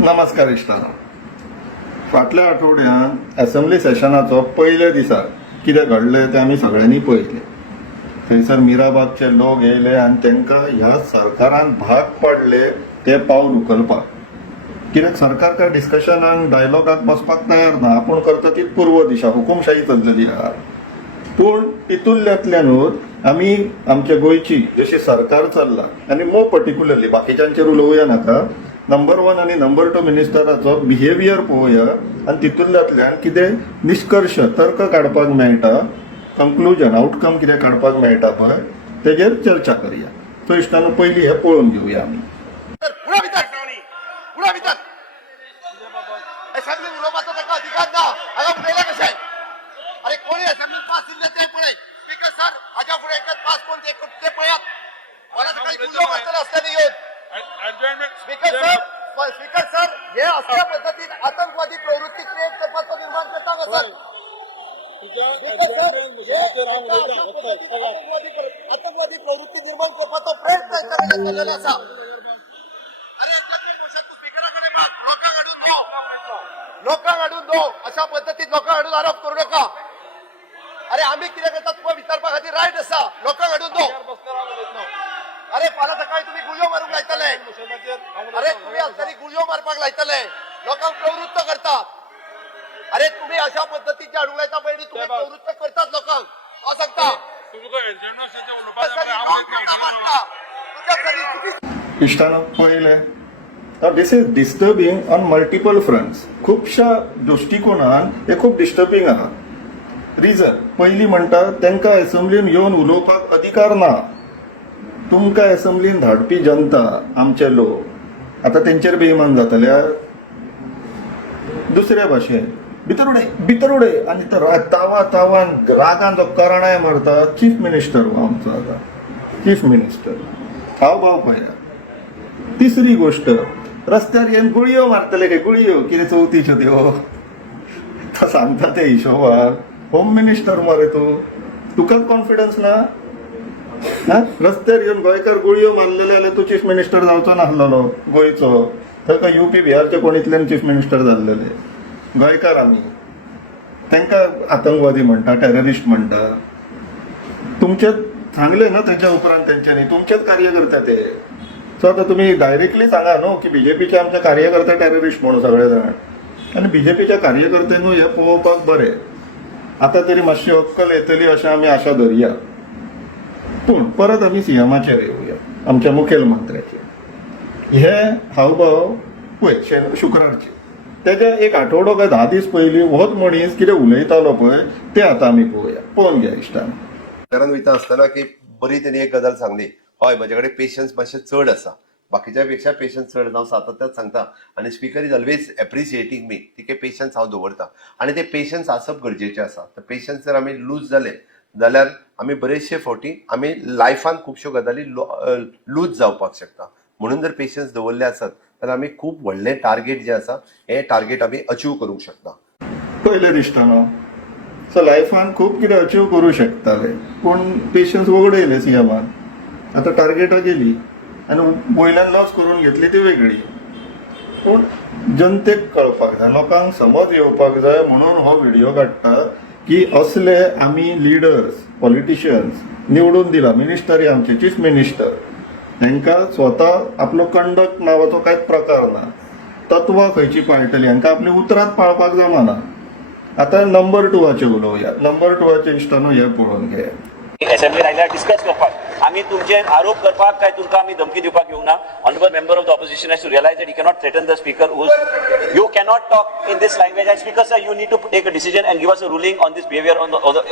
नमस्कार इश्टानो. फाटल्या आठवड्यात असेंब्ली सेशनाचो पयले दिसा कितें घडलें तें आमी सगळ्यांनी पळयलें. थंयसर मिराबागचे लोक येयले आनी तांकां ह्या सरकारान भाग पाडले ते पावल उखलपाक. कित्याक सरकार काय डिस्कशनाक डायलॉगाक बसपाक तयार ना. आपूण करता ती पूर्व दिशा हुकुमशाही चललेली आहा. पूण तितूंतल्यानूच आमी आमच्या गोंयची जशी सरकार चल्ला आनी मोर पर्टिक्युलरली बाकीच्यांचेर उलोवया नाका, नंबर 1 आनी नंबर 2 मिनिस्टराचो बिहेवियर पळोवया आनी तितूंतल्यान कितें निष्कर्श तर्क काडपाक मेळटा, कंक्लुजन आउटकम कितें काडपाक मेळटा पळय तेजेर चर्चा करया. सो इश्टानो पयलीं हें पळोवन घेवया आमी. अरे कोणी असेंब्ली पास दिले ते पळे स्पीकर सर हाच्या पुढे एकच पास कोण ते पळयात मला सकाळी गुल्लो बसलेला असताना येऊन स्पीकर सर हे अशा पद्धतीत आतंकवादी प्रवृत्ती क्रिएट करपाचो निर्माण करता का सर आतंकवादी प्रवृत्ती निर्माण करपाचो प्रयत्न केलेला असा. अरे स्पीकराकडे लोकांक हाडून दो अशा पद्धतीत लोकांक हाडून आरोप करू नका. अरे आम्ही कितें करता तुका विचारपा खातीर रायट आसा. लोकांक हाडून दो. अरे फाल्यां सकाळी तुम्ही गुळयो मारूंक लायतले. अरे तुम्ही आसतरी गुळयो मारपाक लायतले, लोकांक प्रवृत्त करतात. अरे तुम्ही अशा पद्धतीचे हाडूंक लायता पयलीं तुम्ही प्रवृत्त करतात लोकांक हांव सांगता. इश्टानो पळयलें, this is disturbing on multiple fronts. खुबशा दृश्टिकोनान हे खूब डिस्टर्बिंग आहा. रिजन पयलीं म्हणटा तांकां असेंब्लीन येवन उलोवपाक अधिकार ना. तुमकां असेंब्लीन धाडपी जनता आमचे लोक आतां तेंचेर बेईमान जातल्यार दुसऱ्या भाशेन भितर उडय आनी तावान रागान जो करणाय मारता चीफ मिनिस्टर हो आमचो आतां चीफ मिनिस्टर हावभाव पळया. तिसरी गोष्ट रस्त्यार येवन गुळयो मारतले काय गुळयो कितें चवथीच्यो त्यो सांगता ते हिशोबान होम मिनिस्टर मरे तुकाच कॉन्फिडन्स ना. रस्त्यार येवन गोंयकार गुळयो मारलेले जाल्यार तूं चीफ मिनिस्टर जावचो नासलेलो गोंयचो. थंय काय UP बिहारच्या कोणींतल्यान चीफ मिनिस्टर जाल्लेले. गोंयकार आमी तांकां आतंकवादी म्हणटा, टेररिस्ट म्हणटा. तुमचेच सांगले ना तेच्या उपरांत तेंच्यांनी तुमचेच कार्यकर्ते ते. सो आतां तुमी डायरेक्टली सांगा न्हू की BJPचे आमचे कार्यकर्ते टेररिस्ट म्हणून सगळे जाण. आनी BJPच्या कार्यकर्त्यांकूय हें पळोवपाक बरें. आतां तरी मातशी अक्कल येतली अशें आमी आशा धरया. पूण परत आमी CMाचेर येवया, आमच्या मुखेलमंत्र्याचेर. हे हावभाव पळय शुक्रारचे तेजे एक आठवडो काय 10 दीस पयलीं होच मनीस कितें उलयतालो पळय ते आतां आमी पळोवन घ्या इश्टान. घरान वयता आसतना की बरी तेणी एक गजाल सांगली, हय म्हजे कडेन पेशन्स मातशें चड आसा, बाकीच्या पेक्षा पेशन्स चड हांव सातत्यान सांगता. आनी speaker is always appreciating me. तिके पेशन्स हांव दवरता आनी ते पेशन्स आसप गरजेचें आसा. तर पेशन्स जर आमी लूज जाले जाल्यार आमी बरेचशे फावटी आमी लायफान खुबश्यो गजाली लूज जावपाक शकता. म्हणून जर पेशन्स दवरले आसत जाल्यार आमी खूब व्हडलें टार्गेट जें आसा हें टार्गेट आमी अचीव करूंक शकता. पयले दिसतालो सो लायफान खूब कितें अचीव करूं शकताले पूण पेशन्स वगडयले CMान. आतां टार्गेटां गेली आनी वयल्यान लॉस करून घेतली ती वेगळी. पूण जनतेक कळपाक जाय, लोकांक समज येवपाक जाय म्हणून हो व्हिडिओ काडटा की असले आमी लिडर्स पॉलिटिशियन्स निवडून दिला. मिनिस्टरी आमचे चीफ मिनिस्टर तांकां स्वता आपलो कंडक्ट नांवाचो कांयच प्रकार ना. तत्वां खंयची पाळटली हांकां आपली उतरांत पाळपाक जमना. आतां नंबर 2 उलोवया. नंबर 2 इश्टानो हे पळोवन घे. असेंब्ली आयल्यार डिस्कस करपाक आमी तुमचे आरोप करपाक काय तुमकां आमी धमकी दिवपाक येवंक ना. Honourable member of the opposition has to realise that he cannot threaten the speaker. You cannot talk in this language, and Speaker sir, you need to take a decision and give us a ruling on this behavior on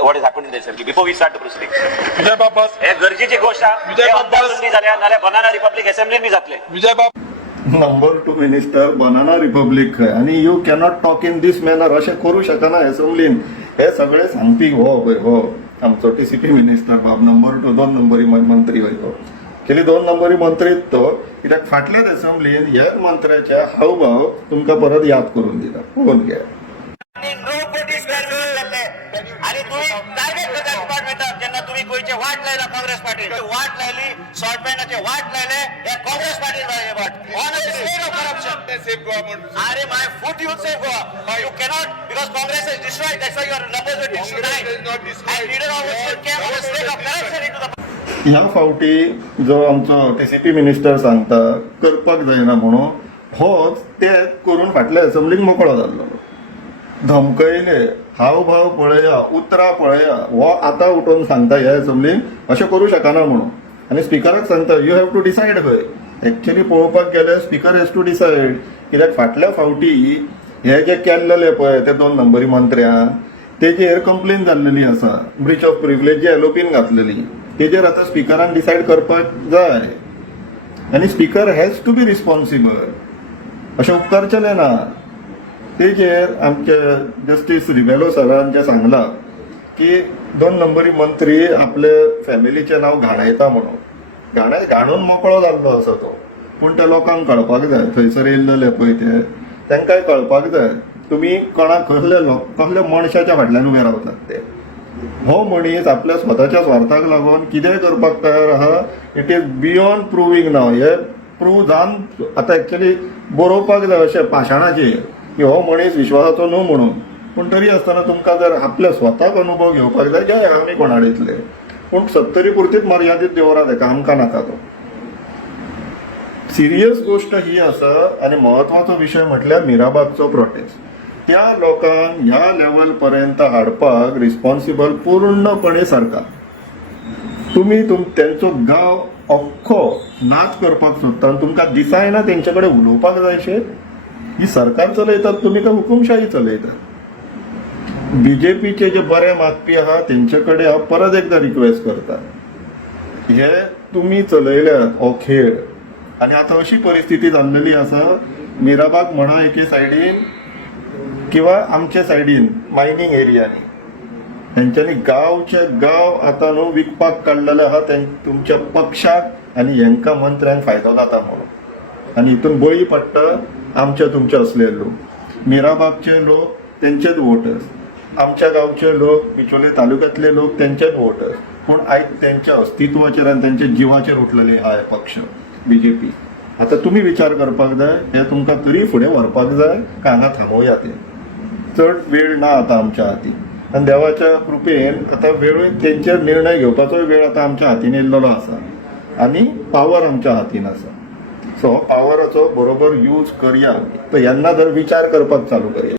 what has happened in the assembly before we start the proceeding. विजय बाबस हे गरजेची गोष्ट आहे. विजय बाबस झाल्या नाल्या banana Republic असेंब्लीनी जातले. विजय बाब number 2 minister banana republic खंय आनी you cannot talk in this manner अशें करूं शकना असेंब्लीन. हे सगळे सांगपी हो आमचो TCP मिनिस्टर बाब नंबर 2 2 नंबरी मंत्री वयलो केली 2 नंबरी मंत्रीच तो. कित्याक फाटल्याच असेंब्लीन ह्याच मंत्र्याच्या हावभाव तुमकां परत याद करून दिला. पळोवन घ्या. आणि तुम्ही डायरेक्ट डिपार्टमेंटात जेन्ना तुम्ही गोयचे वाट लायला काँग्रेस पार्टी वाट लायली शॉर्टबँडाचे वाट लायले हे काँग्रेस पार्टी वाट on the state of corruption अरे my foot you save Goa you cannot because Congress is destroyed that's why your numbers were destroyed and leader of came on the state of corruption into the ह्या फावटी जो आमचो TCP minister सांगता करपाक जायना म्हणून होच ते करून फाटल्या असेंब्लीक मोकळो जाल्लो धमकयले हावभाव पळया उतरां पळया हो आतां उठून सांगता ह्या असेंब्लीक अशें करूं शकना म्हणून आनी स्पिकराक सांगता यू हॅव टू डिसायड खंय एक्चुअली पळोवपाक गेल्यार स्पिकर हॅज टू डिसायड कित्याक फाटल्या फावटी हे जे केल्लेले पळय ते 2 नंबरी मंत्र्यान तेजेर कंप्लेन जाल्लेली आसा ब्रीच ऑफ प्रिविलेज जी एलओपीन घातलेली तेजेर आतां स्पिकरान डिसायड करपाक जाय आनी speaker has to be responsible अशें उपकारचें ना तेजेर आमचे जस्टीस रिबेलो सरान जें सांगलां की 2 नंबरी मंत्री आपले फॅमिलीचें नांव घाणयता म्हणून घाणून मोकळो जाल्लो असो तो पूण त्या लोकांक कळपाक जाय थंयसर येयल्लेले पळय ते तांकांय कळपाक जाय तुमी कोणाक कसल्या मनशाच्या फाटल्यान उबे रावतात ते हो मनीस आपल्या स्वताच्या स्वार्थाक लागून कितेंय करपाक तयार आहा इट इज बियॉन्ड प्रुवींग नाव हे प्रूव जावन आतां एक्चुअली बरोवपाक जाय अशें पाशाणाचेर की हो मनीस विश्वासाचो न्हू म्हणून पूण तरी आसतना तुमकां जर आपल्या स्वताक अनुभव घेवपाक जाय घ्या आमी कोणा दितले पूण 70 पुरतीच मर्यादीत देवरात एका आमकां नाका तो सिरियस गोष्ट ही आसा आनी महत्वाचो विशय म्हटल्यार मिराबागचो प्रोटेस्ट त्या लोकांक ह्या लेवल पर्यंत हाडपाक रिस्पॉन्सिबल पूर्णपणे सरकार तुम्ही त्यांचो गांव अख्खो नाच करपाक सोदता आनी तुमकां दिसायना तेंचे कडेन उलोवपाक जायशें ही सरकार चलयतात तुमी काय हुकुमशाही चलयतात बीजेपीचे जे बरे मागपी आहा तेंचे कडेन हांव परत एकदा रिक्वेस्ट करता हे तुमी चलयल्यात हो खेळ आनी आतां अशी परिस्थिती जाल्लेली आसा मिराबाग म्हणा एके सायडीन किंवा आमच्या सायडीन मायनिंग एरियांनी तेंच्यांनी गांवचे गांव आतां न्हू विकपाक काडलेले आहा तुमच्या पक्षाक आनी हेंकां मंत्र्यांक फायदो जाता म्हणून आनी हितून बळी पडटा आमचे तुमचे असले लोक मिराबागचे लोक तेंचेच वोटर्स आमच्या गांवचे लोक बिचोले तालुक्यांतले लोक तेंचेच वोटर्स पूण आयज तेंच्या अस्तित्वाचेर आनी तेंच्या जिवाचेर उठलेले हा पक्ष बीजेपी आता तुम्ही विचार करपाक जाय हे तुमकां तरी फुडें व्हरपाक जाय काय हांगा थांबोवया ते चड वेळ ना आता आमच्या हाती आनी देवाच्या कृपेन आतां वेळ तेंचेर निर्णय घेवपाचो वेळ आतां आमच्या हातीन येयल्लो आसा आनी पावर आमच्या हातीन आसा सो पावराचो बरोबर यूज करया तर यांना जर विचार करपाक चालू करया